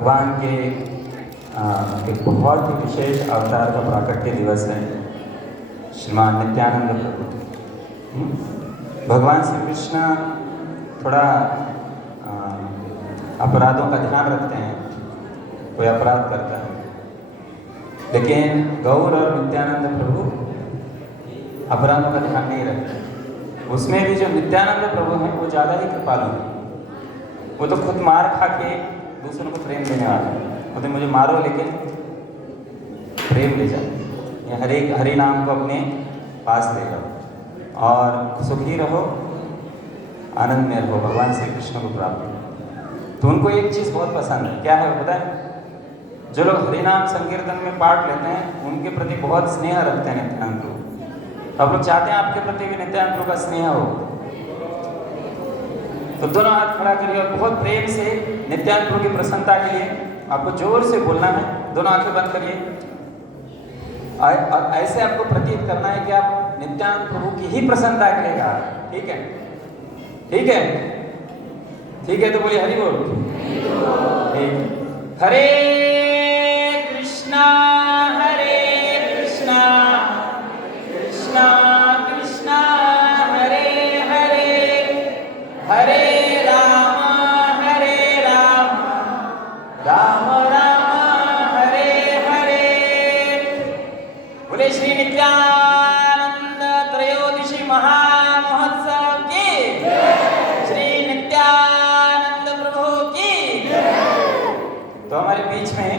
भगवान के एक बहुत ही विशेष अवतार का प्राकट्य दिवस है, श्रीमान नित्यानंद प्रभु। भगवान श्री कृष्ण थोड़ा अपराधों का ध्यान रखते हैं, कोई अपराध करता है, लेकिन गौर और नित्यानंद प्रभु अपराधों का ध्यान नहीं रखते। उसमें भी जो नित्यानंद प्रभु हैं वो ज़्यादा ही कृपालु हैं। वो तो खुद मार खा के दूसरों को प्रेम देने वाला है। वो तो मुझे मारो लेकिन प्रेम ले जाओ, हरि नाम को अपने पास ले जाओ और सुखी रहो, आनंद में रहो, भगवान श्री कृष्ण को प्राप्त करो। तो उनको एक चीज़ बहुत पसंद है, क्या है पता है? जो लोग हरिनाम संकीर्तन में पार्ट लेते हैं उनके प्रति बहुत स्नेह रखते हैं नित्यानंद प्रभु। तो आप लोग चाहते हैं आपके प्रति भी नित्यानंद प्रभु का स्नेह हो, तो दोनों हाथ खड़ा करिए और बहुत प्रेम से नित्यानंद प्रभु की प्रसन्नता के लिए आपको जोर से बोलना है। दोनों आंखें बंद करिए और ऐसे आपको प्रतीत करना है कि आप नित्यानंद प्रभु की ही प्रसन्नता के लिए गा रहे हैं। ठीक है? ठीक है? ठीक है तो बोलिए हरि बोल। ठीक। हरे कृष्णा कृष्णा कृष्णा हरे हरे, हरे राम राम राम हरे हरे। बोले श्री नित्यानंद त्रयोदशी महामहोत्सव की, श्री नित्यानंद प्रभु की। तो हमारे बीच में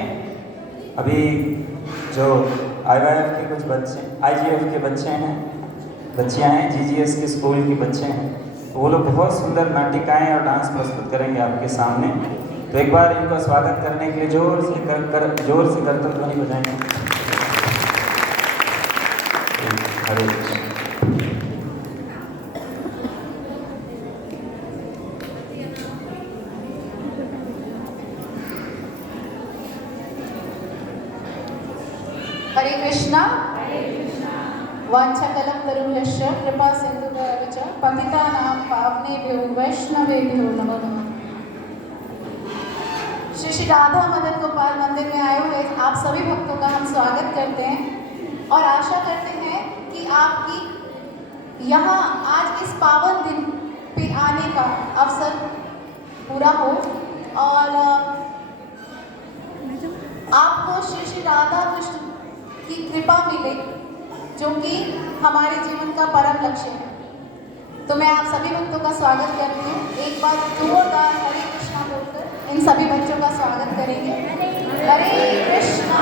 अभी जो IYF के कुछ बच्चे, IGF के बच्चे हैं, बच्चियां हैं, GGS के स्कूल के बच्चे हैं, तो वो लोग बहुत सुंदर नाटिकाएं और डांस प्रस्तुत करेंगे आपके सामने। तो एक बार इनको स्वागत करने के लिए जोर से करतल ध्वनि बजाएंगे। हरे कृष्ण। हरे कृष्णा वाञ्छाकलं तरुभ्यश्च कृपा सिन्धुभ्यश्च पतितानां पावनेभ्यो वैष्णवेभ्यो नमो नमः। श्री राधा मदन गोपाल मंदिर में आए हुए आप सभी भक्तों का हम स्वागत करते हैं और आशा करते हैं कि आपकी यहाँ आज इस पावन दिन पे आने का अवसर पूरा हो और आपको श्री राधा कृष्ण की कृपा मिले, जो कि हमारे जीवन का परम लक्ष्य है। तो मैं आप सभी भक्तों का स्वागत करती हूँ। एक बार जोरदार हरे कृष्णा बोलकर इन सभी बच्चों का स्वागत करेंगे। हरे कृष्णा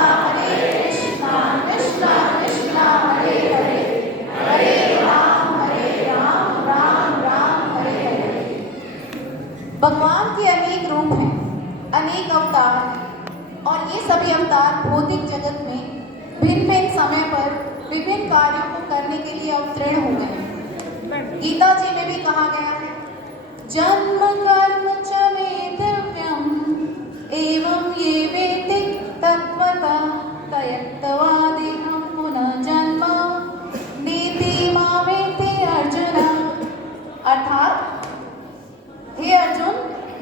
कृष्णा कृष्णा हरे हरे, हरे राम राम राम हरे हरे। भगवान के अनेक रूप हैं, अनेक अवतार हैं और ये सभी अवतार भौतिक जगत में भिन्न भिन्न समय पर विभिन्न कार्यों को करने के लिए अवतीर्ण हो गए। गीता जी में भी कहा गया है, जन्म कर्म च मे दिव्यम एवं ये वेति तत्वतः तयक्त्वा देहं पुनः जन्म नीति मामेति अर्जुन। अर्थात हे अर्जुन,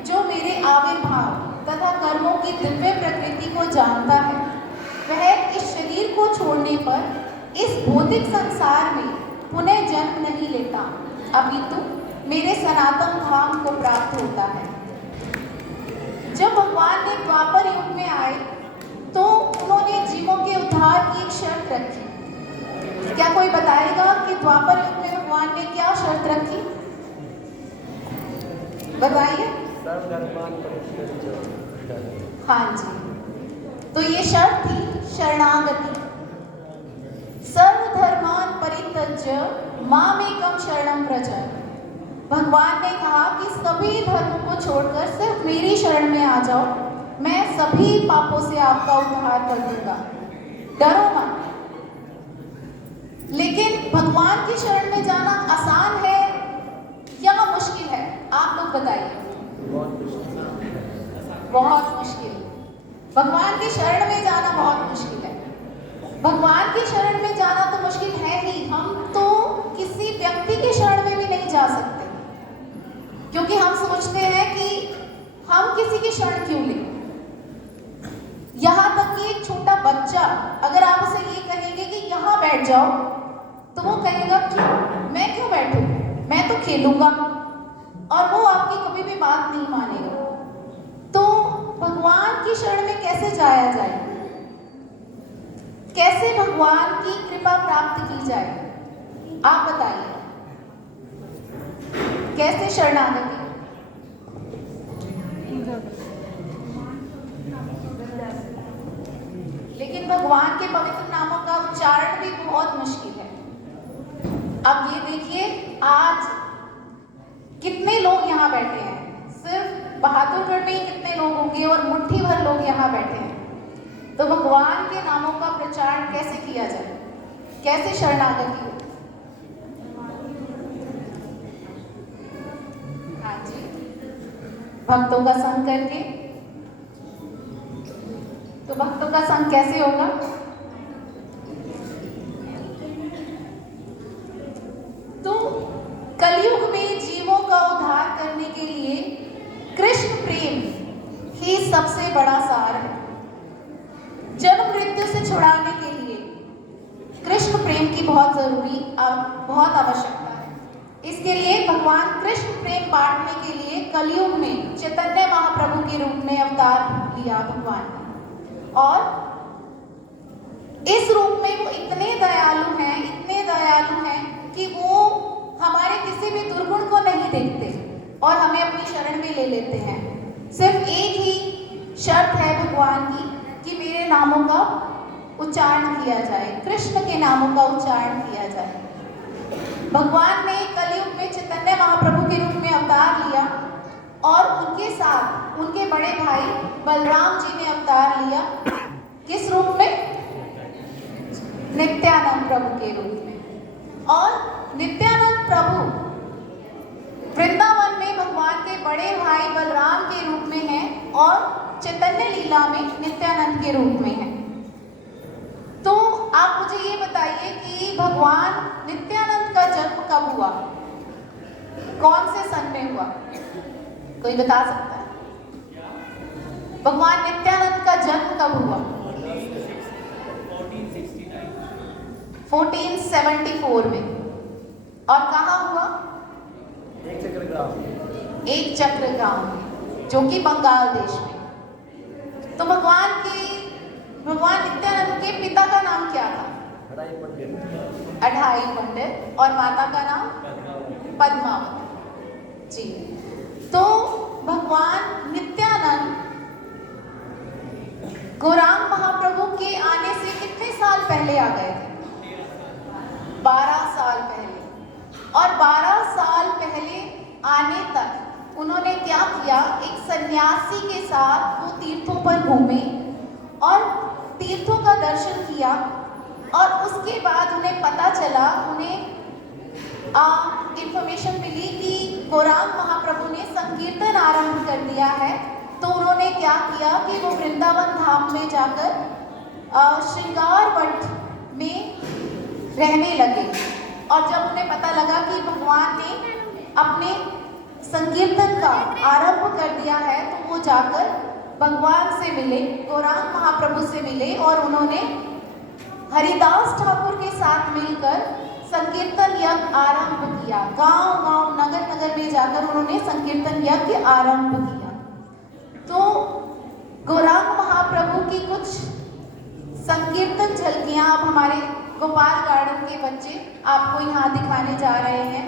जो मेरे आविर्भाव तथा कर्मों की दिव्य प्रकृति को जानता है वह इस शरीर को छोड़ने पर इस भौतिक संसार में पुनः जन्म नहीं लेता, अपितु मेरे सनातन धाम को प्राप्त होता है। जब भगवान ने द्वापर युग में आए तो उन्होंने जीवों के उद्धार की एक शर्त रखी। क्या कोई बताएगा कि द्वापर युग में भगवान ने क्या शर्त रखी? बताइए। हाँ जी, तो ये शर्त थी शरणागति। सर्वधर्मान परित्यज्य मामेकं शरणं व्रज। भगवान ने कहा कि सभी धर्मों को छोड़कर सिर्फ मेरी शरण में आ जाओ, मैं सभी पापों से आपका उद्धार कर दूंगा, डरो मत। लेकिन भगवान की शरण में जाना आसान है या मुश्किल है? आप लोग बताइए। बहुत मुश्किल। भगवान की शरण में जाना बहुत मुश्किल है। भगवान की शरण में जाना तो मुश्किल है ही, हम तो किसी व्यक्ति की शरण में भी नहीं जा सकते, क्योंकि हम सोचते हैं कि हम किसी की शरण क्यों लें। बच्चा अगर आप उसे ये कहेंगे कि यहाँ बैठ जाओ, तो वो कहेगा क्यों, मैं क्यों बैठूं, मैं तो खेलूंगा, और वो आपकी कभी भी बात नहीं मानेगा। तो भगवान की शरण में कैसे जाया जाए, कैसे भगवान की कृपा प्राप्त की जाए, आप बताइए, कैसे शरणागति? लेकिन भगवान के पवित्र नामों का उच्चारण भी बहुत मुश्किल है। अब ये देखिए, आज कितने लोग यहाँ बैठे हैं, सिर्फ बहादुरगढ़ में ही कितने लोग होंगे, और मुट्ठी भर लोग यहाँ बैठे हैं। तो भगवान के नामों का प्रचार कैसे किया जाए, कैसे शरणागति हो? हाँ जी, भक्तों का संग करके। तो भक्तों का संग कैसे होगा? तो कलयुग में जीवों का उद्धार करने के लिए कृष्ण प्रेम ही सबसे बड़ा सार है। जन्म मृत्यु से छुड़ाने के लिए कृष्ण प्रेम की बहुत आवश्यकता है। इसके लिए भगवान कृष्ण प्रेम बांटने के लिए कलयुग में चैतन्य महाप्रभु के रूप में अवतार लिया भगवान ने, और इस रूप में वो इतने दयालु हैं कि वो हमारे किसी भी दुर्गुण को नहीं देखते और हमें अपनी शरण में ले लेते हैं। सिर्फ एक ही शर्त है भगवान की कि मेरे नामों का उच्चारण किया जाए, कृष्ण के नामों का उच्चारण किया जाए। भगवान ने कलयुग में चैतन्य महाप्रभु के रूप में अवतार लिया, और उनके साथ उनके बड़े भाई बलराम जी ने अवतार लिया। किस रूप में? नित्यानंद प्रभु के रूप में। और नित्यानंद प्रभु वृंदावन में भगवान के बड़े भाई बलराम के रूप में हैं, और चैतन्य लीला में नित्यानंद के रूप में हैं। तो आप मुझे ये बताइए कि भगवान नित्यानंद का जन्म कब हुआ, कौन से सन में हुआ, कोई बता सकता है? भगवान नित्यानंद का जन्म कब हुआ? 1474 में। और कहाँ हुआ? एक चक्र गांव में, जो कि बंगाल देश में। तो भगवान नित्यानंद के पिता का नाम क्या था? अढ़ाई पंडित। और माता का नाम? पद्मावती जी। तो भगवान नित्यानंद गौरांग महाप्रभु के आने से कितने साल पहले आ गए थे? 12 साल पहले। और 12 साल पहले आने तक उन्होंने क्या किया? एक सन्यासी के साथ वो तीर्थों पर घूमे और तीर्थों का दर्शन किया, और उसके बाद उन्हें पता चला, उन्हें इंफॉर्मेशन मिली कि गौरांग महाप्रभु ने संकीर्तन आरंभ कर दिया है। तो उन्होंने क्या किया कि वो वृंदावन धाम में जाकर श्रृंगार वट में रहने लगे। और जब उन्हें पता लगा कि भगवान ने अपने संकीर्तन का आरंभ कर दिया है, तो वो जाकर भगवान से मिले, गौरांग महाप्रभु से मिले, और उन्होंने हरिदास ठाकुर के साथ मिलकर संकीर्तन यज्ञ आरंभ किया। गांव-गांव, नगर-नगर में जाकर उन्होंने संकीर्तन यज्ञ आरंभ किया। तो गौरांग महाप्रभु की कुछ संकीर्तन झलकियां अब हमारे गोपाल गार्डन के बच्चे आपको यहाँ दिखाने जा रहे हैं,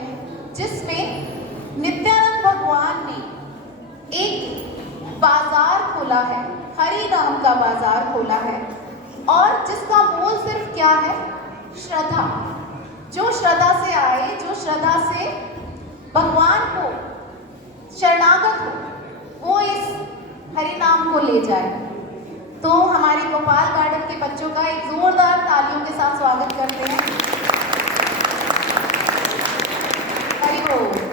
जिसमें नित्यानंद भगवान ने एक बाजार खोला है, हरि नाम का बाजार खोला है, और जिसका मूल सिर्फ क्या है? श्रद्धा। जो श्रद्धा से आए, जो श्रद्धा से भगवान को शरणागत हो, वो इस हरि नाम को ले जाए। तो हमारे गोपाल गार्डन के बच्चों का एक जोरदार तालियों के साथ स्वागत करते हैं। हरि बोल।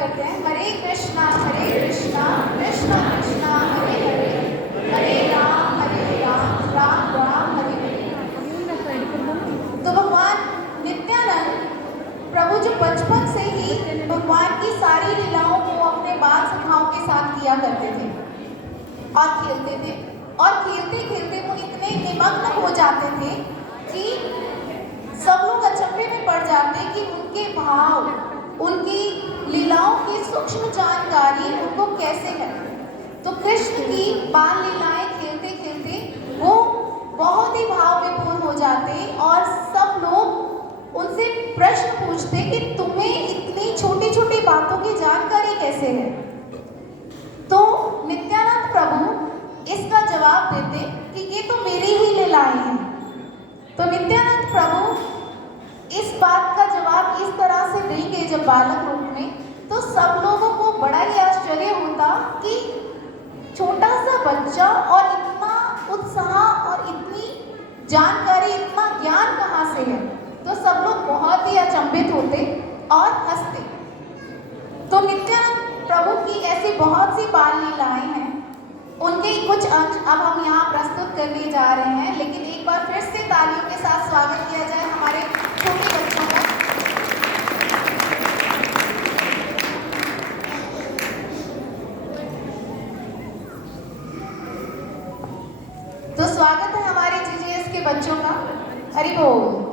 करते हैं। हरे कृष्णा कृष्ण कृष्णा हरे हरे, हरे राम राम राम हरे हरे। तो भगवान नित्यानंद प्रभु जो बचपन से ही भगवान की सारी लीलाओं को अपने बाल सखाओं के साथ किया करते थे और खेलते थे, और खेलते खेलते वो इतने निमग्न हो जाते थे कि सब लोग अचंभे में पड़ जाते कि उनके भाव, उनकी लीलाओं की सूक्ष्म जानकारी उनको कैसे है। तो कृष्ण की बाल लीलाएं खेलते खेलते वो बहुत ही भाव विभोर हो जाते और सब लोग उनसे प्रश्न पूछते कि तुम्हें इतनी छोटी छोटी बातों की जानकारी कैसे है। तो नित्यानंद प्रभु इसका जवाब देते कि ये तो मेरी ही लीलाएं हैं। तो नित्यानंद प्रभु इस बात का जवाब इस तरह से देंगे जब बालक रूप में, तो सब लोगों को बड़ा ही आश्चर्य होता कि छोटा सा बच्चा और इतना उत्साह और इतनी जानकारी, इतना ज्ञान कहाँ से है। तो सब लोग बहुत ही अचंभित होते और हंसते। तो नित्यानंद प्रभु की ऐसी बहुत सी बाल लीलाएं हैं, उनके कुछ अंश अब हम यहाँ प्रस्तुत करने जा रहे हैं। लेकिन एक बार फिर से तालियों के साथ स्वागत किया जाए हमारे छोटे बच्चों का। तो स्वागत है हमारे जीजीएस के बच्चों का। हरि बोल।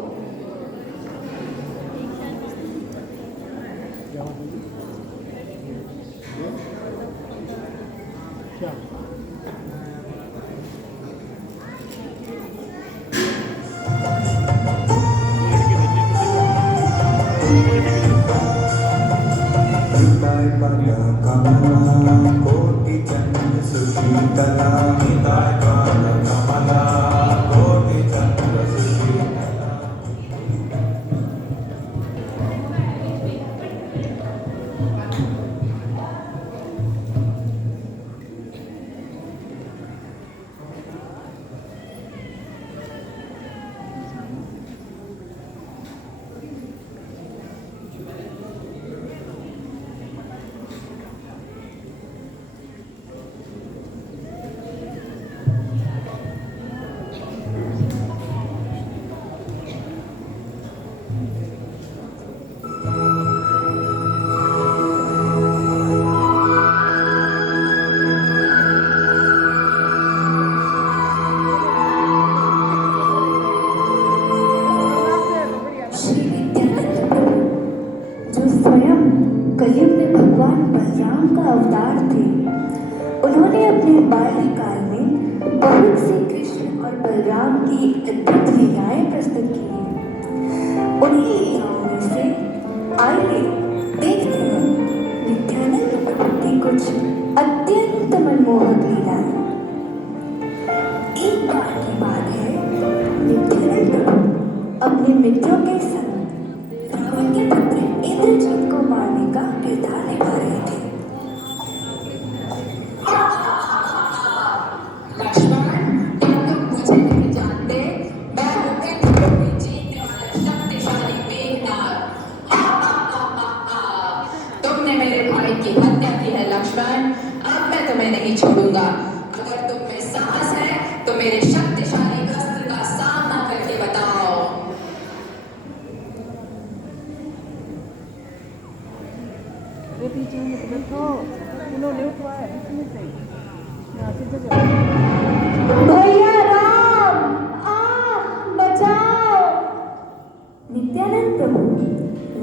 कलयुग में भगवान बलराम का अवतार थे। उन्होंने अपने बाल्यकाल में बहुत सी कृष्ण और बलराम की अद्भुत लीलाएं प्रस्तुत की हैं। उन्हीं लीलाओं में से आइए देखते हैं नित्यानंद प्रभु की कुछ अत्यंत मनमोहक लीलाएं। एक बार की बात है, नित्यानंद प्रभु अपने मित्रों के संग रावण के पुत्र इंद्रजीत को मारने का किरदार निभा रहे थे। लक्ष्मण, तुम लोग मुझे नहीं जानते, मैं हूँ इंद्र को जीतने वाला शक्तिशाली मेघनाद। तुमने मेरे भाई की हत्या की है लक्ष्मण, अब मैं तुम्हें नहीं छोड़ूंगा। अगर तुम में साहस है तो मेरे शक्तिशाली अस्त्र का सामना करके बताओ। भैया राम, बचाओ। नित्यानंद प्रभु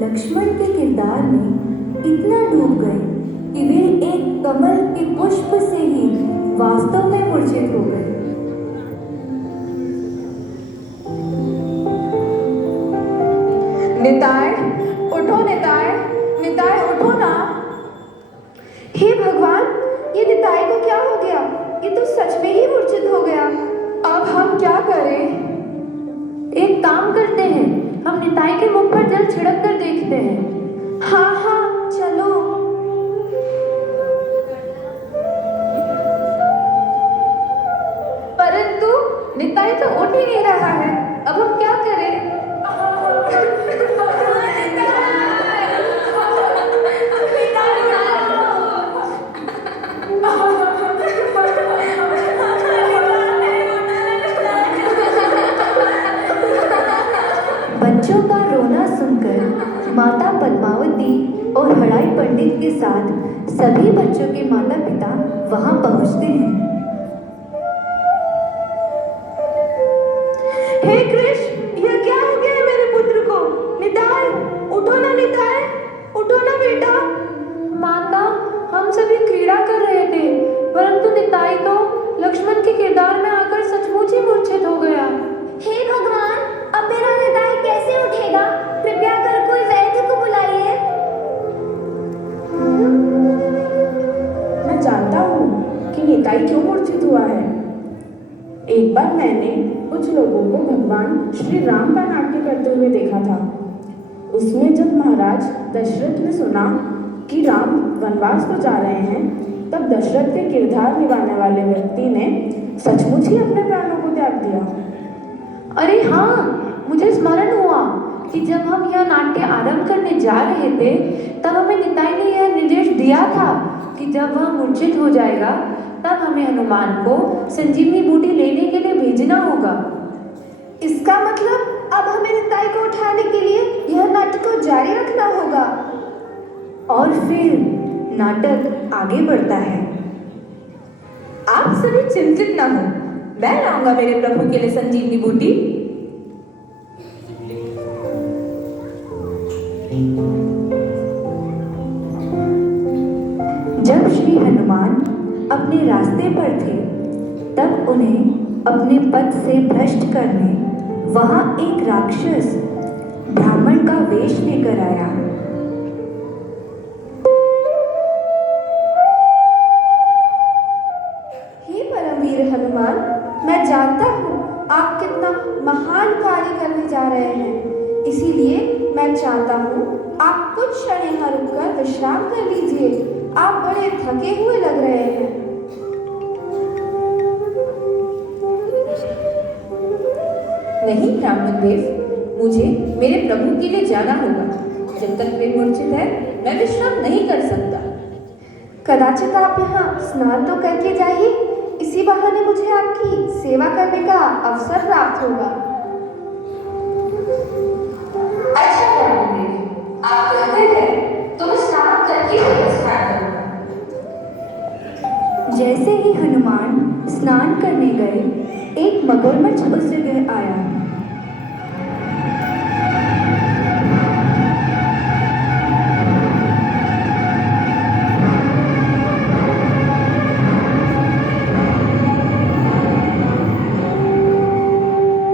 लक्ष्मण के किरदार में इतना डूब गए कि वे एक कमल के पुष्प से ही वास्तव में मूर्छित हो गए। निताय, उठो निताय, निताय उठो ना। हे भगवान, ये निताय को क्या हो गया? ये तो सच में ही मूर्छित हो गया। अब हम क्या करें? एक काम करते हैं, हम निताई के मुख पर जल छिड़क कर देखते हैं। हाँ हाँ चलो। परंतु निताई तो उठ ही नहीं रहा है, अब हम क्या करें? निताई बच्चों का रोना सुनकर माता पद्मावती और हड़ाई पंडित के साथ सभी बच्चों के माता पिता वहां पहुंचते हैं। हे कृष्ण, यह क्या हो गया है मेरे पुत्र को? निताई, उठो ना निताई, उठो ना बेटा। माता, हम सभी क्रीड़ा कर रहे थे, परंतु निताई तो लक्ष्मण के किरदार में आकर सचमुच ही मूर्छित हो गया। हे भगवान, अब मेरा निताई कैसे उठेगा? कृपया कर कोई वैद्य को बुलाइए। मैं जानता हूँ कि निताई क्यों मूर्छित हुआ है। एक बार मैंने कुछ लोगों को भगवान श्री राम का नाट्य करते हुए देखा था। उसमें जब महाराज दशरथ ने सुना कि राम वनवास को जा रहे हैं, तब दशरथ के किरदार निभाने वाले व्यक्ति ने सचमुच ही अपने प्राणों को त्याग दिया। अरे हाँ, मुझे स्मरण हुआ कि जब हम यह नाट्य आरंभ करने जा रहे थे, तब हमें निताई ने यह निर्देश दिया था कि जब वह मूर्छित हो जाएगा, तब हमें हनुमान को संजीवनी बूटी लेने के लिए भेजना होगा। इसका मतलब अब हमें निताई को उठाने के लिए यह नाटक को जारी रखना होगा। और फिर नाटक आगे बढ़ता है। आप सभी चिंतित ना हो, मैं लाऊंगा मेरे प्रभु के लिए संजीवनी बूटी। जब श्री हनुमान अपने रास्ते पर थे, तब उन्हें अपने पद से भ्रष्ट करने वहां एक राक्षस ब्राह्मण का वेश लेकर आया। हे परमवीर हनुमान, मैं जानता हूँ आप कितना महान कार्य करने जा रहे हैं, इसीलिए मैं चाहता हूँ आप कुछ क्षण यहाँ रुककर विश्राम कर लीजिए। आप बड़े थके हुए लग रहे हैं। नहीं ब्राह्मण देव, मुझे मेरे प्रभु के लिए जाना होगा। जब तक वे मूर्छित है, मैं विश्राम नहीं कर सकता। कदाचित आप यहाँ स्नान तो करके जाइए, इसी बहाने मुझे आपकी सेवा करने का अवसर प्राप्त होगा। अच्छा ब्राह्मण देव, आप कहते हैं तो मैं स्नान करके ही विश्राम करूंगा। जैसे ही हनुमान स्नान करने गए, एक मगरमच्छ उस जगह आया।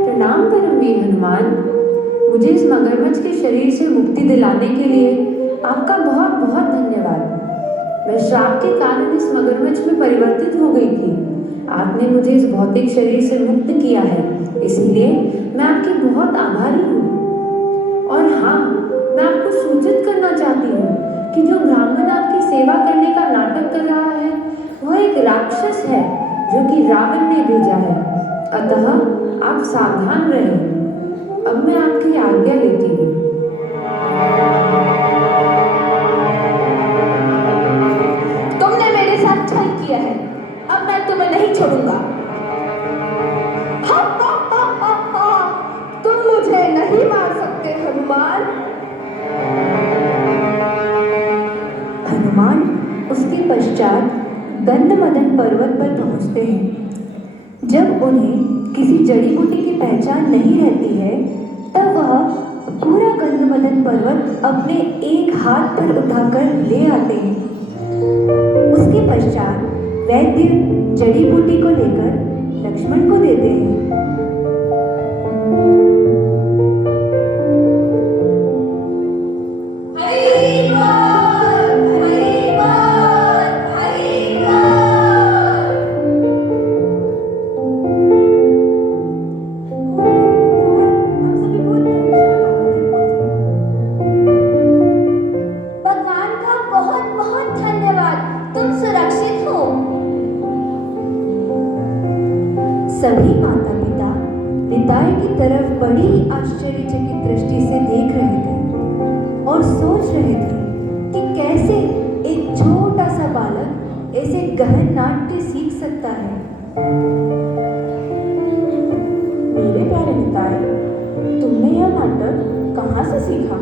प्रणाम परमवीर हनुमान, मुझे इस मगरमच्छ के शरीर से मुक्ति दिलाने के लिए आपका बहुत बहुत धन्यवाद। मैं श्राप के कारण इस मगरमच्छ में परिवर्तित हो गई थी। आपने मुझे इस भौतिक शरीर से मुक्त किया है, इसीलिए मैं आपकी बहुत आभारी हूँ। और हाँ, मैं आपको सूचित करना चाहती हूँ कि जो ब्राह्मण आपकी सेवा करने का नाटक कर रहा है, वह एक राक्षस है जो कि रावण ने भेजा है। अतः आप सावधान रहें। अब मैं आपकी आज्ञा लेती हूँ। तुमने मेरे साथ छल किया है, अब मैं तुम्हें नहीं छोड़ूंगा। तुम मुझे नहीं मार सकते हनुमान। हनुमान उसके पश्चात गंधमदन पर्वत पर पहुंचते हैं। जब उन्हें किसी जड़ी बूटी की पहचान नहीं रहती है, तब वह पूरा गंधमदन पर्वत अपने एक हाथ पर उठाकर ले आते हैं। उसके पश्चात वैद्य जड़ी बूटी को लेकर लक्ष्मण को देते हैं। भगवान का बहुत बहुत धन्यवाद, तुम सुरक्षित हो। सभी माता पिता निताई की तरफ बड़ी ही आश्चर्यचकित दृष्टि से देख रहे थे और सोच रहे थे कि कैसे एक छोटा सा बालक ऐसे गहन नाट्य सीख सकता है। मेरे प्यारे निताई, तुमने यह नाटक कहाँ से सीखा?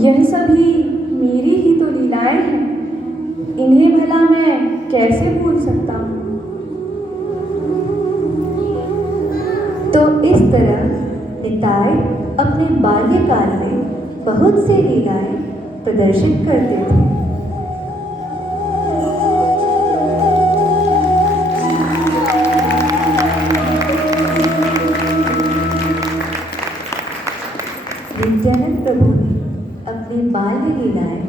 यह सभी मेरी ही तो लीलाएं हैं। इन्हें भला मैं कैसे भूल सकता हूँ? तो इस तरह निताई अपने बाल्यकाल में बहुत से लीलाएं प्रदर्शित करते थे। नित्यानंद प्रभु ने अपनी बाल्य लीलाएं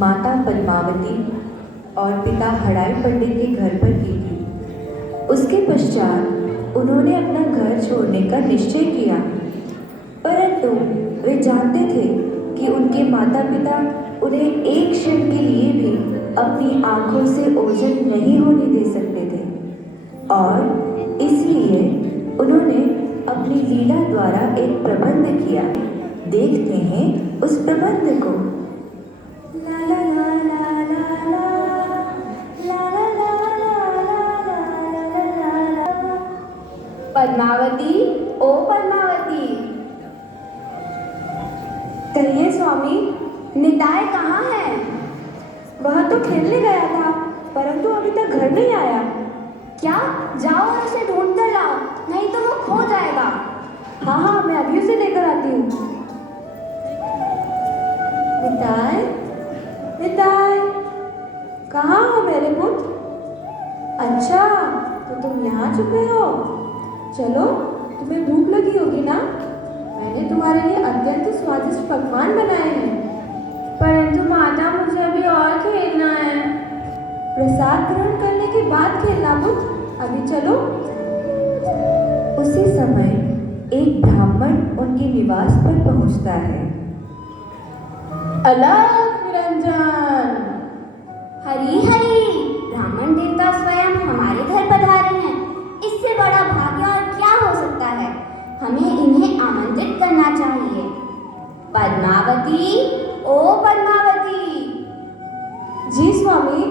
माता पद्मावती और पिता हड़ाई पंडित के घर पर की थी। उसके पश्चात उन्होंने अपना घर छोड़ने का निश्चय किया, परंतु वे जानते थे कि उनके माता पिता उन्हें एक क्षण के लिए भी अपनी आंखों से ओझल नहीं होने दे सकते थे, और इसलिए उन्होंने अपनी लीला द्वारा एक प्रबंध किया। देखते हैं उस प्रबंध को। ला ला ला ला ला ला ला ला ला ला। पद्मावती, ओ पद्मावती। कहिए स्वामी। निताय कहाँ है? वह तो खेलने गया था, परंतु अभी तक घर नहीं आया। क्या? जाओ और उसे ढूंढ कर लाओ, नहीं तो वो खो जाएगा। हाँ हाँ, मैं अभी उसे लेकर आती हूँ। निताय, निताय, कहाँ हो मेरे पुत्र? अच्छा, तो तुम यहाँ छुपे हो। चलो, तुम्हें भूख लगी होगी ना? मैंने तुम्हारे लिए अत्यंत स्वादिष्ट पकवान बनाए हैं। परंतु माता, मुझे अभी और खेलना है। प्रसाद ग्रहण करने के बाद खेलना पुत्र। अभी चलो। उसी समय एक ब्राह्मण उनके निवास पर पहुंचता है। अलग निरंजन। हरी हरी, ब्राह्मण देवता स्वयं हमारे घर पधारे हैं। इससे बड़ा भाग्य और क्या हो सकता है? हमें इन्हें आमंत्रित करना चाहिए। पद्मावती, ओ पद्मावती। जी स्वामी।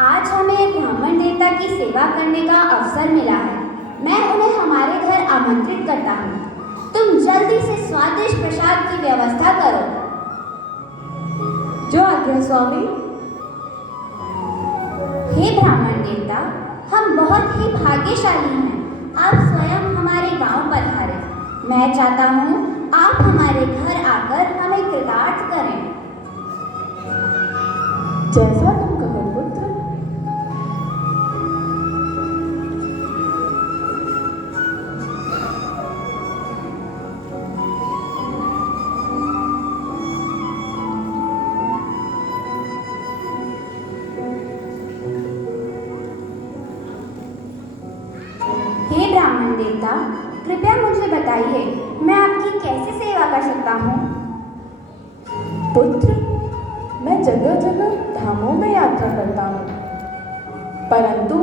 आज हमें ब्राह्मण देवता की सेवा करने का अवसर मिला है। मैं उन्हें हमारे घर आमंत्रित करता हूँ। तुम जल्दी से स्वादिष्ट प्रसाद की व्यवस्था करो। जो आज्ञा स्वामी। हे ब्राह्मण देवता, हम बहुत ही भाग्यशाली हैं। आप स्वयं हमारे गांव पधारे। मैं चाहता हूँ आप हमारे घर आकर हमें कृतार्थ करें। जैसा तुम कहो पुत्र। हे ब्राह्मण देवता, कृपया मुझे बताइए, मैं आपकी कैसे सेवा कर सकता हूँ? पुत्र, मैं जगह जगह धामों में यात्रा करता हूँ, परंतु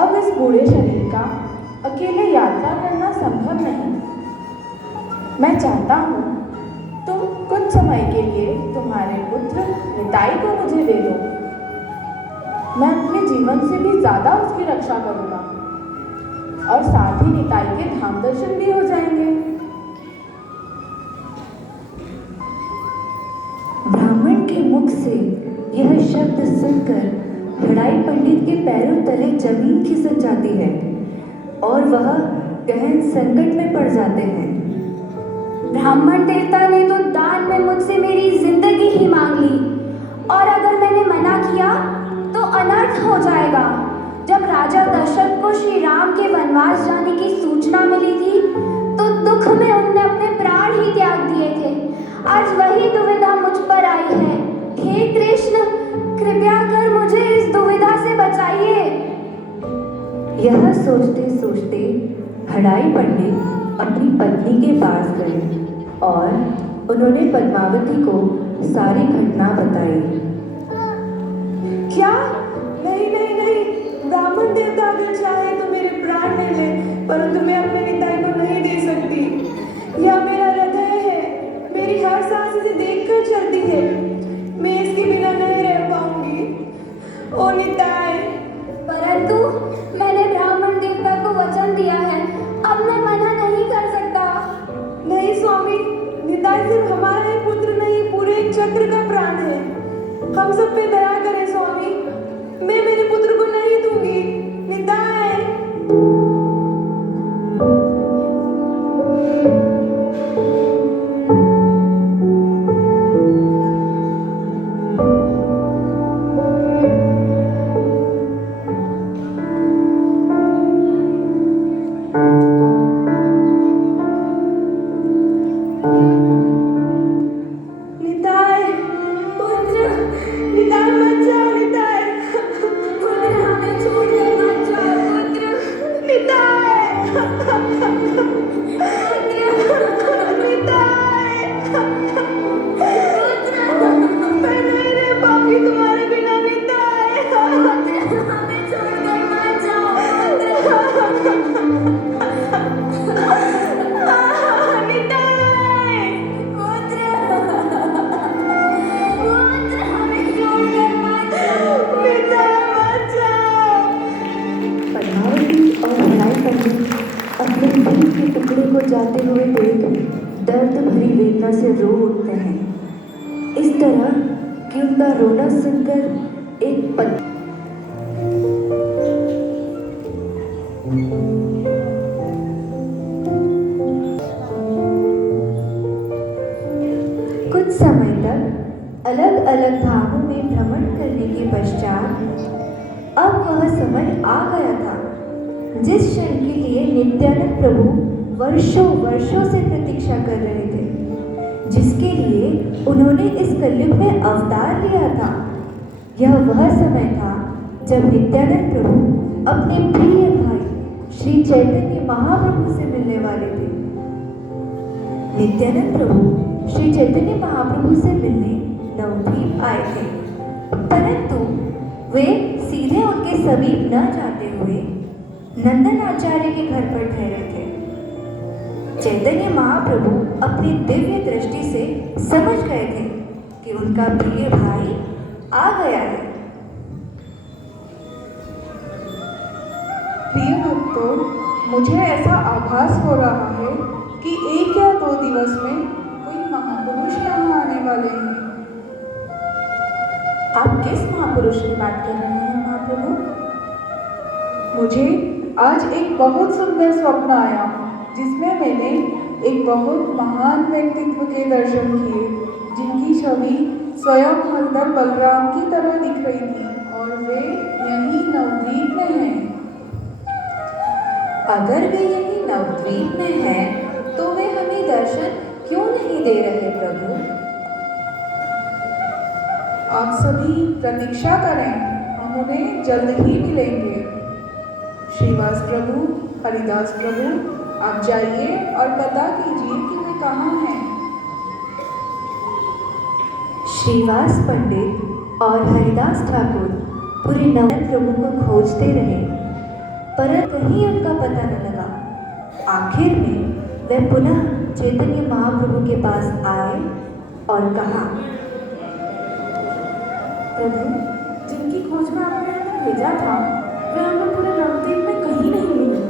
अब इस बूढ़े शरीर का अकेले यात्रा करना संभव नहीं। मैं चाहता हूँ तुम कुछ समय के लिए तुम्हारे पुत्र निताई को मुझे दे दो। मैं अपने जीवन से भी ज्यादा उसकी रक्षा करूँगा, और साथ ही निताई के धाम दर्शन भी हो जाएंगे। ब्राह्मण के मुख से यह शब्द सुनकर हड़ाई पंडित के पैरों तले जमीन खिसक जाती है और वह गहन संकट में पड़ जाते हैं। ब्राह्मण देवता ने तो दान में मुझसे मेरी जिंदगी ही मांग ली, और अगर मैंने मना किया तो अनर्थ हो जाएगा। जब राजा दशरथ को श्री राम के वनवास जाने की सूचना मिली थी, तो दुख में उन्होंने अपने प्राण ही त्याग दिए थे। आज वही दुविधा मुझ पर आई है। हे कृष्ण, कृपया कर मुझे इस दुविधा से बचाइए। यह सोचते सोचते हड़ाई पंडित अपनी पत्नी के पास गए और उन्होंने पद्मावती को सारी घटना बताई। क्या? नहीं नहीं नहीं, ब्राह्मण देवता अगर चाहे तो मेरे प्राण ले ले, परंतु मैं अपने निताई को नहीं दे सकती। यह मेरा हृदय है, मेरी हर सांस इसे देखकर चलती है। मैं इसके बिना नहीं रह पाऊंगी। ओ निताई। परंतु मैंने ब्राह्मण देवता को वचन दिया है, अब मैं मना नहीं कर सकता। नहीं स्वामी। हम सब पे दया करें स्वामी। मैं मेरे पुत्र को नहीं दूंगी। निताय। निताय पुत्र, निताय मत जाओ। निताय पुत्र, हमें छोड़कर मत जाओ। पुत्र, निताय पुत्र, निताय पुत्र, मैं नहीं रह पाऊंगी तुम्हारे बिना। निताय पुत्र, हमें छोड़कर मत जाओ। निताय पुत्र, हमें छोड़कर मत जाओ। निताय मत जाओ। पद्मावती और हराई पंडित अपने दिल के टुकड़े को जाते हुए देख दर्द भरी वेदना से रो उठते हैं। इस तरह कि उनका रोना सुनकर एक कुछ समय तक अलग अलग धामों में भ्रमण करने के पश्चात अब वह समय आ गया था जिस क्षण के लिए नित्यानंद प्रभु वर्षों वर्षों से प्रतीक्षा कर रहे थे, जिसके लिए उन्होंने इस कलयुग में अवतार लिया था। यह वह समय था जब नित्यानंद प्रभु अपने प्रिय भाई श्री चैतन्य महाप्रभु से मिलने वाले थे। नित्यानंद प्रभु श्री चैतन्य महाप्रभु से मिलने नवद्वीप आए थे, परंतु वे सीधे उनके समीप न जाते हुए नंदन आचार्य के घर पर ठहरे थे। चैतन्य महाप्रभु अपनी दिव्य दृष्टि से समझ गए थे कि उनका प्रिय भाई आ गया है। प्रिय भक्तों, मुझे ऐसा आभास हो रहा है कि 1 या 2 दिवस में कोई महापुरुष यहाँ आने वाले हैं। आप किस महापुरुष की बात कर रहे हैं महाप्रभु? मुझे आज एक बहुत सुंदर स्वप्न आया जिसमें मैंने एक बहुत महान व्यक्तित्व के दर्शन किए, जिनकी छवि स्वयं हलधर बलराम की तरह दिख रही थी और वे यहीं नवद्वीप में हैं। अगर वे यही नवद्वीप में हैं, तो वे हमें दर्शन क्यों नहीं दे रहे प्रभु? आप सभी प्रतीक्षा करें, हम उन्हें जल्द ही मिलेंगे। श्रीवास प्रभु, हरिदास प्रभु, आप जाइए और पता कीजिए कि वे कहाँ हैं। श्रीवास पंडित और हरिदास ठाकुर पूरे नवदीप प्रभु को खोजते रहे, पर कहीं उनका पता न लगा। आखिर में वे पुनः चैतन्य महाप्रभु के पास आए और कहा, प्रभु, जिनकी खोज में आपने हमें भेजा था वे हमें पूरे नवद्वीप में कहीं नहीं मिले।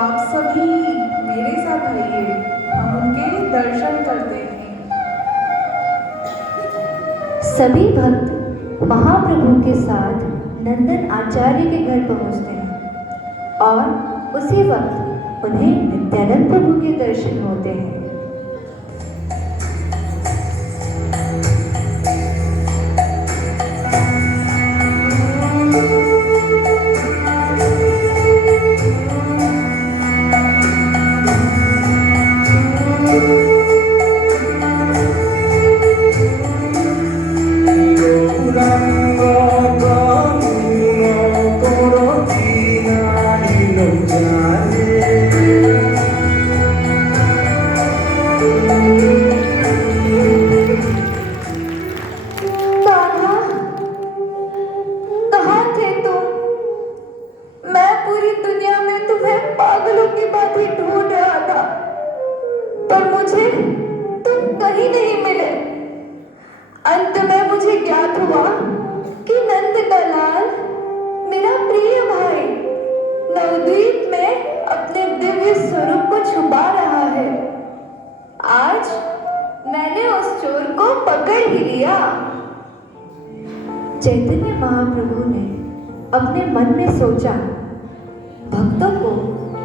आप सभी मेरे साथ आइए, हम उनके दर्शन करते हैं। सभी भक्त महाप्रभु के साथ नंदन आचार्य के घर पहुंचते हैं और उसी वक्त उन्हें नित्यानंद प्रभु के दर्शन होते हैं। अंत में मुझे ज्ञात हुआ कि नंद का लाल मेरा प्रिय भाई नवद्वीप में अपने दिव्य स्वरूप को छुपा रहा है। आज मैंने चैतन्य महाप्रभु ने अपने मन में सोचा, भक्तों को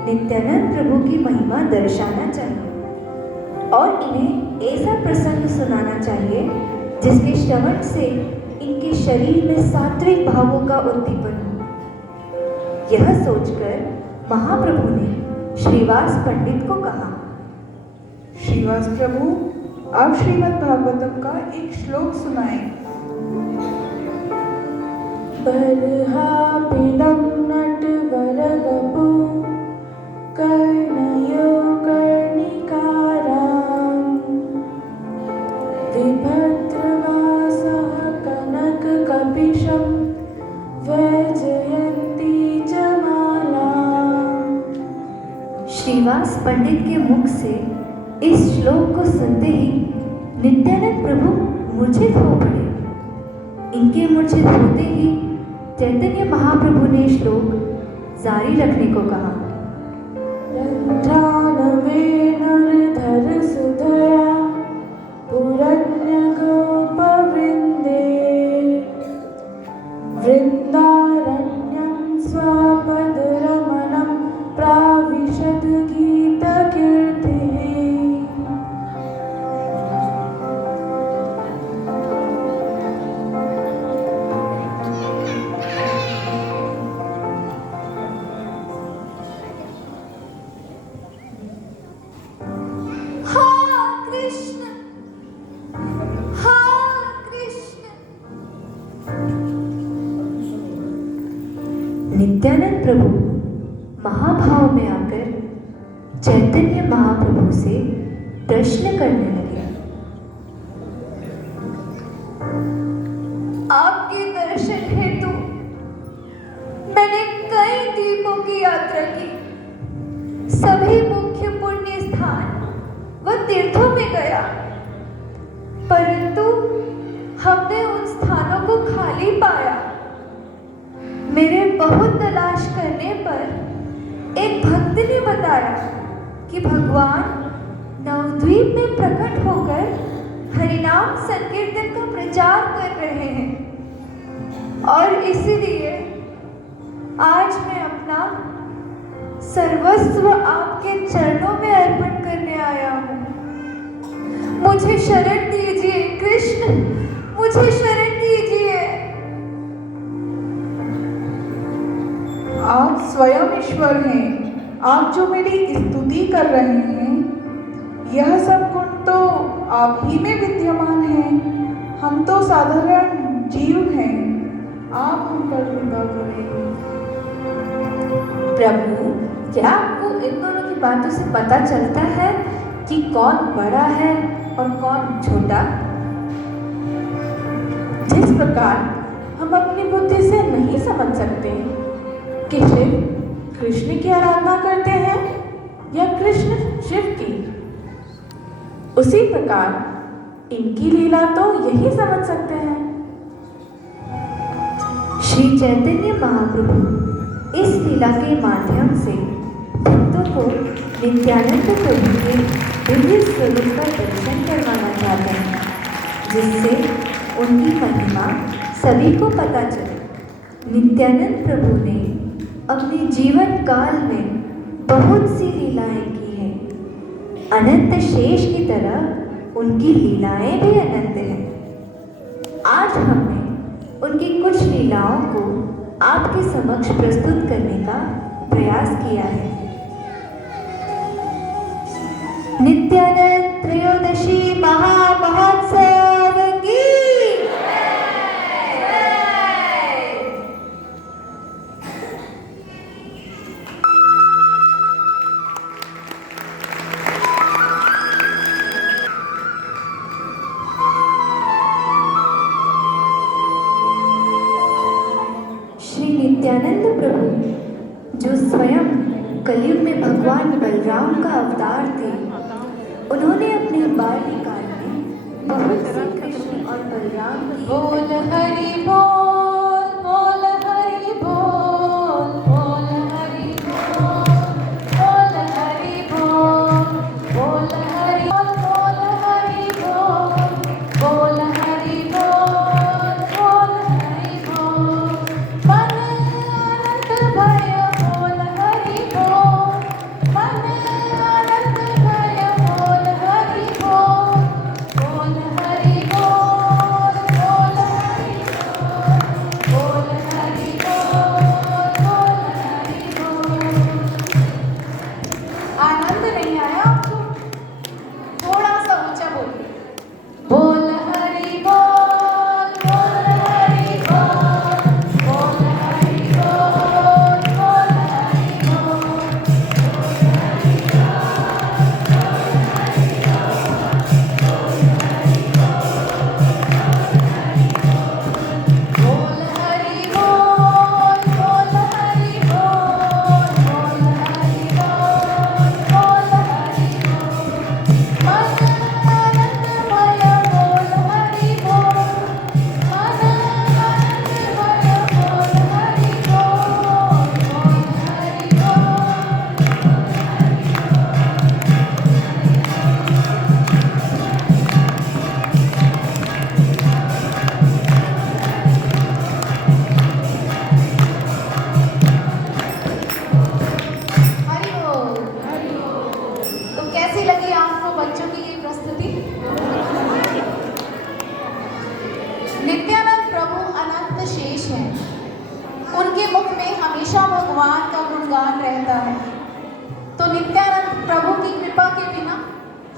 नित्यानंद प्रभु की महिमा दर्शाना चाहिए और इन्हें ऐसा प्रसंग सुनाना चाहिए जिसके श्रवण से इनके शरीर में सात्विक भावों का उद्दीपन हो। यह सोचकर महाप्रभु ने श्रीवास पंडित को कहा, श्रीवास प्रभु, आप श्रीमद् भागवतम का एक श्लोक सुनाएं। बर्हापीडं नटवरवपु कर्णयो कर्णिकारां विभद्रवासः कनककपिशं वैजयन्ती च मालाम्। श्रीवास पंडित के मुख से इस श्लोक को सुनते ही नित्यानंद प्रभु मूर्छित हो पड़े। इनके मूर्छित होते ही चैतन्य महाप्रभु ने श्लोक जारी रखने को कहा। रन्ध्रानवेणुर्धर सुधया पुरन्यगोपवृन्दे वृन्दारण्यं स्वापदरमणं प्राविशद गीतकीर्तिः। नित्यानंद प्रभु महाभाव में आकर चैतन्य महाप्रभु से प्रश्न करने लगे। आपके दर्शन हेतु मैंने कई द्वीपों की यात्रा की, सभी मुख्य पुण्य स्थान व तीर्थों में गया, परंतु हमने उन स्थानों को खाली पाया। मेरे बहुत तलाश करने पर एक भक्त ने बताया कि भगवान नवद्वीप में प्रकट होकर हरिनाम संकीर्तन का प्रचार कर रहे हैं और इसीलिए आज मैं अपना सर्वस्व आपके चरणों में अर्पण करने आया हूँ। मुझे शरण दीजिए कृष्ण, मुझे शरण दीजिए। आप स्वयं ईश्वर हैं। आप जो मेरी स्तुति कर रहे हैं, यह सब गुण तो आप ही में विद्यमान हैं। हम तो साधारण जीव हैं। आप हम पर कृपा करें। प्रभु, क्या आपको इन दोनों की बातों से पता चलता है कि कौन बड़ा है और कौन छोटा? जिस प्रकार हम अपनी बुद्धि से नहीं समझ सकते कि शिव कृष्ण की आराधना करते हैं या कृष्ण शिव की, उसी प्रकार इनकी लीला तो यही समझ सकते हैं। श्री चैतन्य महाप्रभु इस लीला के माध्यम से भक्तों को नित्यानंद प्रभु के दिव्य स्वरूप का दर्शन करवाना चाहते हैं, जिससे उनकी महिमा सभी को पता चले। नित्यानंद प्रभु ने अपने जीवन काल में बहुत सी लीलाएं की हैं। अनंत शेष की तरह उनकी लीलाएं भी अनंत हैं। आज हमने उनकी कुछ लीलाओं को आपके समक्ष प्रस्तुत करने का प्रयास किया है। नित्यानंद त्रयोदशी महामहोत्सव की नित्यानंद प्रभु जो स्वयं कलयुग में भगवान बलराम का अवतार थे, उन्होंने अपने बाल्यकाल में बहुत से कृष्ण और बलराम की बोल हरि बोल, बोल हरि बोल, बोल हरि बोल, बोल हरि बोल, बोल हरि बोल, बोल हरि बोल, बोल हरि बोल, बोल हरि उनके मुख में हमेशा भगवान का गुणगान रहता है। तो नित्यानंद प्रभु की कृपा के बिना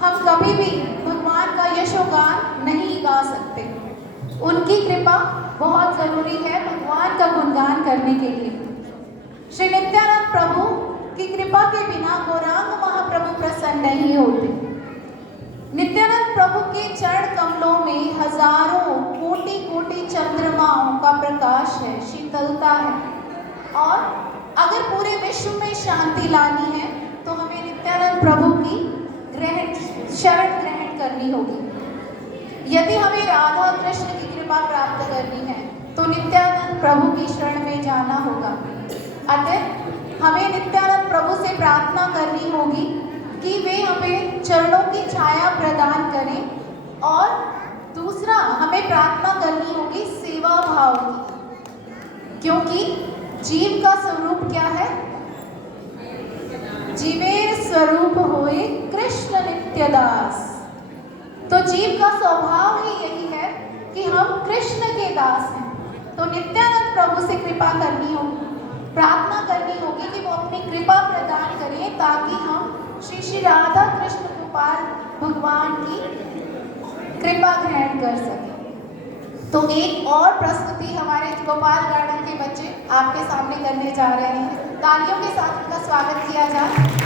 हम कभी भी भगवान का यशोगान नहीं गा सकते। उनकी कृपा बहुत जरूरी है भगवान का गुणगान करने के लिए। श्री नित्यानंद प्रभु की कृपा के बिना गौरांग महाप्रभु प्रसन्न नहीं होते। नित्यानंद प्रभु के चरण कमलों में हजारों कोटि कोटि चंद्रमाओं का प्रकाश है, शीतलता है। और अगर पूरे विश्व में शांति लानी है तो हमें नित्यानंद प्रभु की शरण ग्रहण करनी होगी। यदि हमें राधा कृष्ण की कृपा प्राप्त करनी है तो नित्यानंद प्रभु की शरण में जाना होगा। अतः हमें नित्यानंद प्रभु से प्रार्थना करनी होगी कि वे हमें चरणों की छाया प्रदान करें। और दूसरा हमें प्रार्थना करनी होगी सेवा भाव की, क्योंकि जीव का स्वरूप क्या है? जीवे स्वरूप होए कृष्ण नित्यदास। तो जीव का स्वभाव ही यही है कि हम कृष्ण के दास हैं। तो नित्यानंद प्रभु से कृपा करनी होगी, प्रार्थना करनी होगी कि वो अपनी कृपा प्रदान करें ताकि हम श्री श्री राधा कृष्ण गोपाल भगवान की कृपा ग्रहण कर सकें। तो एक और प्रस्तुति हमारे गोपाल गार्डन के बच्चे आपके सामने करने जा रहे हैं। तालियों के साथ उनका स्वागत किया जाए।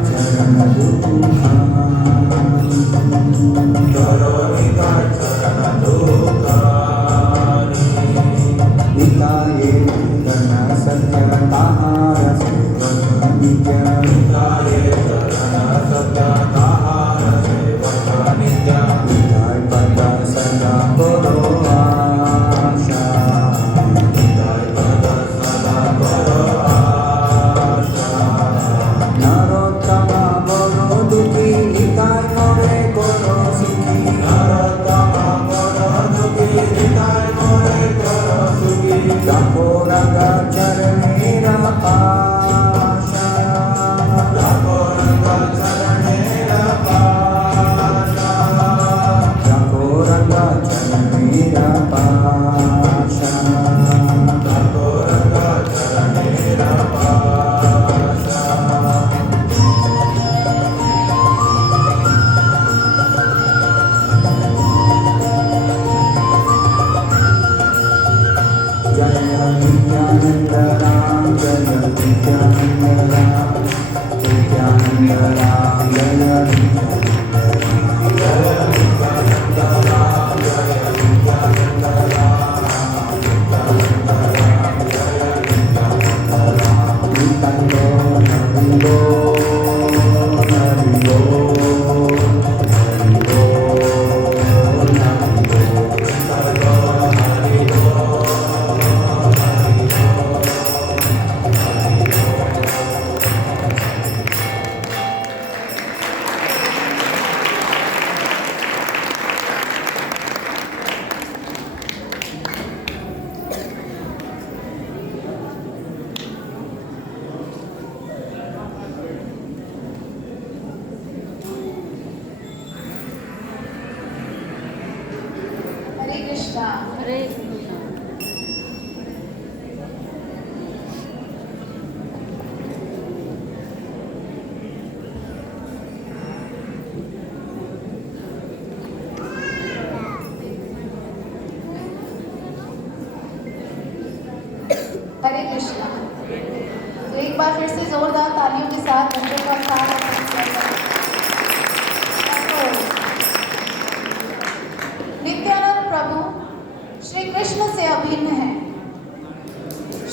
Chरण दुख हरे कृष्णा। हरे कृष्णा। तो एक बार फिर से जोरदार तालियों के साथ बच्चों का ख्याल नित्यानंद प्रभु श्री कृष्ण से अभिन्न है।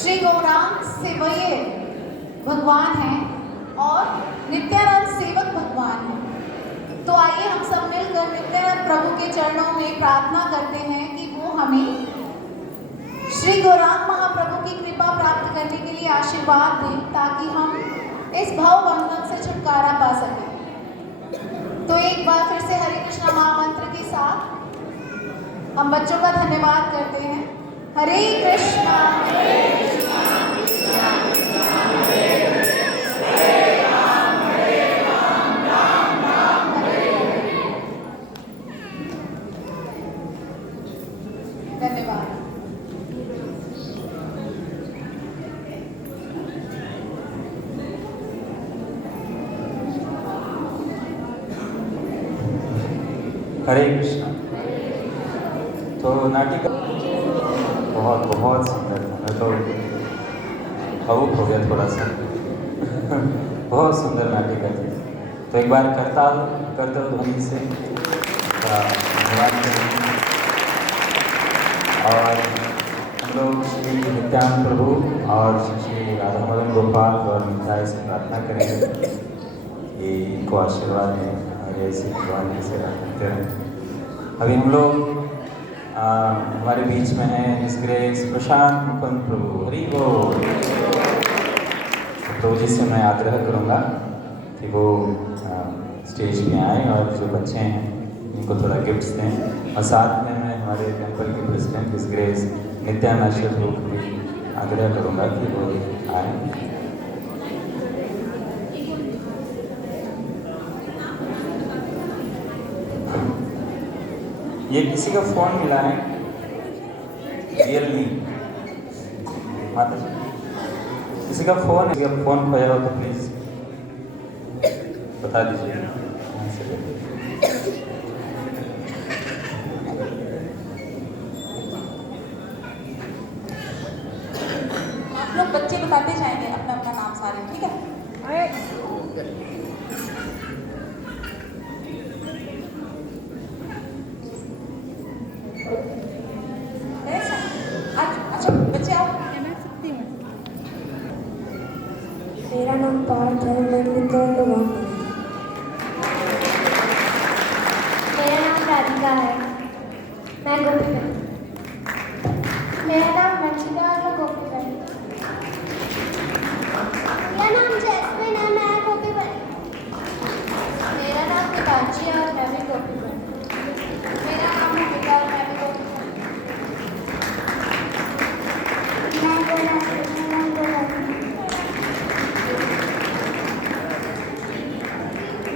श्री गौरांग सेवये भगवान हैं और नित्यानंद सेवक भगवान हैं। तो आइए हम सब मिलकर नित्यानंद प्रभु के चरणों में प्रार्थना करते हैं कि वो हमें श्री गौरांग महाप्रभु की कृपा प्राप्त करने के लिए आशीर्वाद दें, ताकि हम इस भव बंधन से छुटकारा पा सकें। तो एक बार फिर से हरे कृष्णा महामंत्र के साथ हम बच्चों का धन्यवाद करते हैं। हरे कृष्णा धन्यवाद। हरे कृष्णा। तो नाटिका बहुत बहुत सुंदर था। मैं तो भावुक हो गया थोड़ा सा। बहुत सुंदर नाटिका थी। तो एक बार करते हो ध्वनि से धन्यवाद करेंगे। और हम लोग श्री नित्यानंद प्रभु और श्री राधा मदन गोपाल और मिठाई से प्रार्थना करेंगे कि इनको आशीर्वाद दें और ऐसे भगवान से रखते रहें। अभी हम लोग हमारे बीच में हैं मिस ग्रेस प्रशांत मुकुंद प्रभु। हरि बोल। तो जिससे मैं आग्रह करूँगा कि वो स्टेज पे आए और जो बच्चे हैं उनको थोड़ा गिफ्ट्स दें। और साथ में मैं हमारे टेम्पल के प्रेसिडेंट मिस ग्रेस नित्यानंद प्रभु को भी आग्रह करूँगा कि वो आए। ये किसी का फ़ोन मिला है रियलमी माता जी, किसी का फ़ोन खोया हो तो प्लीज़ बता दीजिए। आप लोग बच्चे बताते जाएंगे अपना अपना नाम सारे, ठीक है? अच्छा बच्चे आओ। मेरा नाम पार्थ है। मैं नित्यानंद भगवान। मेरा नाम राधिका है। मैं गोपीगढ़। मेरा नाम वंशिका और मैं गोपीगढ़। मेरा नाम जैस्मिन है। मैं गोपीगढ़। मेरा नाम दिपांशी है और मैं भी गोपीगढ़। मेरा नाम भूमिका और मैं भी गोपीगढ़।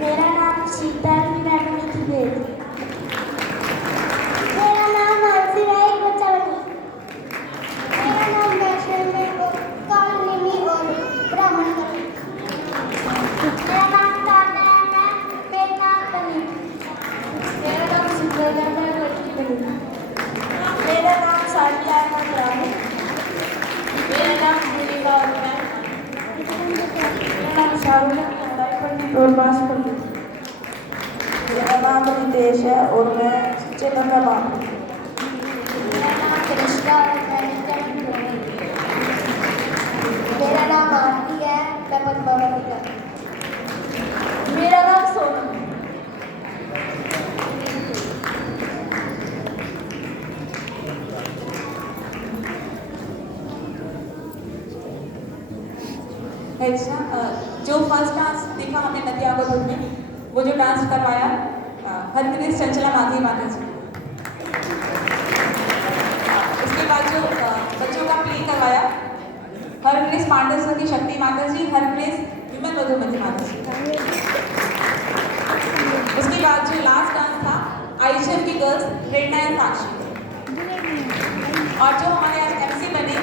मेरा नाम शीतल। मैं भी मेरा नाम प्रवास करती हूँ। मेरा नाम रितेश है और मैं चेतन में बात हूँ। मेरा नाम कृष्णा और मैं नित्यानंद प्रभु। मेरा नाम आरती है, मैं पद्मावती का। मेरा नाम सोनम। अच्छा, जो फर्स्ट डांस देखा हमने नदिया गोद में, वो जो डांस करवाया हरकृष्ण चंचला माधी माता जी। उसके बाद जो बच्चों का प्ले करवाया हरकृष्ण पांडव की शक्ति माता जी, हरकृष्ण विमल मधुमती माता जी। उसके बाद जो लास्ट डांस था आईजीएफ की गर्ल्स प्रेरणा एंड साक्षी, और जो हमारे आज एमसी बने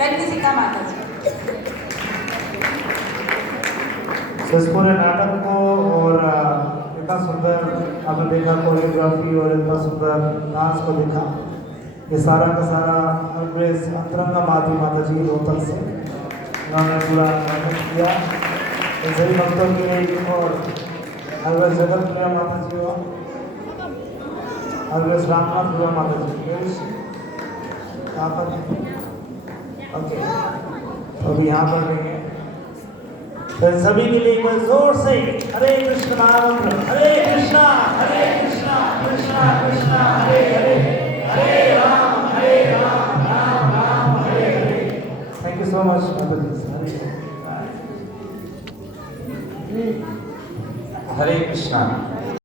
रजनीशिका माता जी। इस पूरे नाटक को और इतना सुंदर आपने देखा कोरियोग्राफी और इतना सुंदर डांस को देखा, ये सारा का सारा हरकृष्ण अंतरंगा माधी माता जी रोहतक से उन्होंने पूरा नाटक किया। इन सभी भक्तों के लिए और हरकृष्ण जगत प्रिया माता जी और हरकृष्ण रामनाथ प्रिया माता जी यहाँ पर ओके, तो अभी यहाँ पर नहीं है। तो सभी के लिए एक बार जोर से हरे कृष्ण महामंत्र, हरे कृष्णा कृष्णा कृष्णा हरे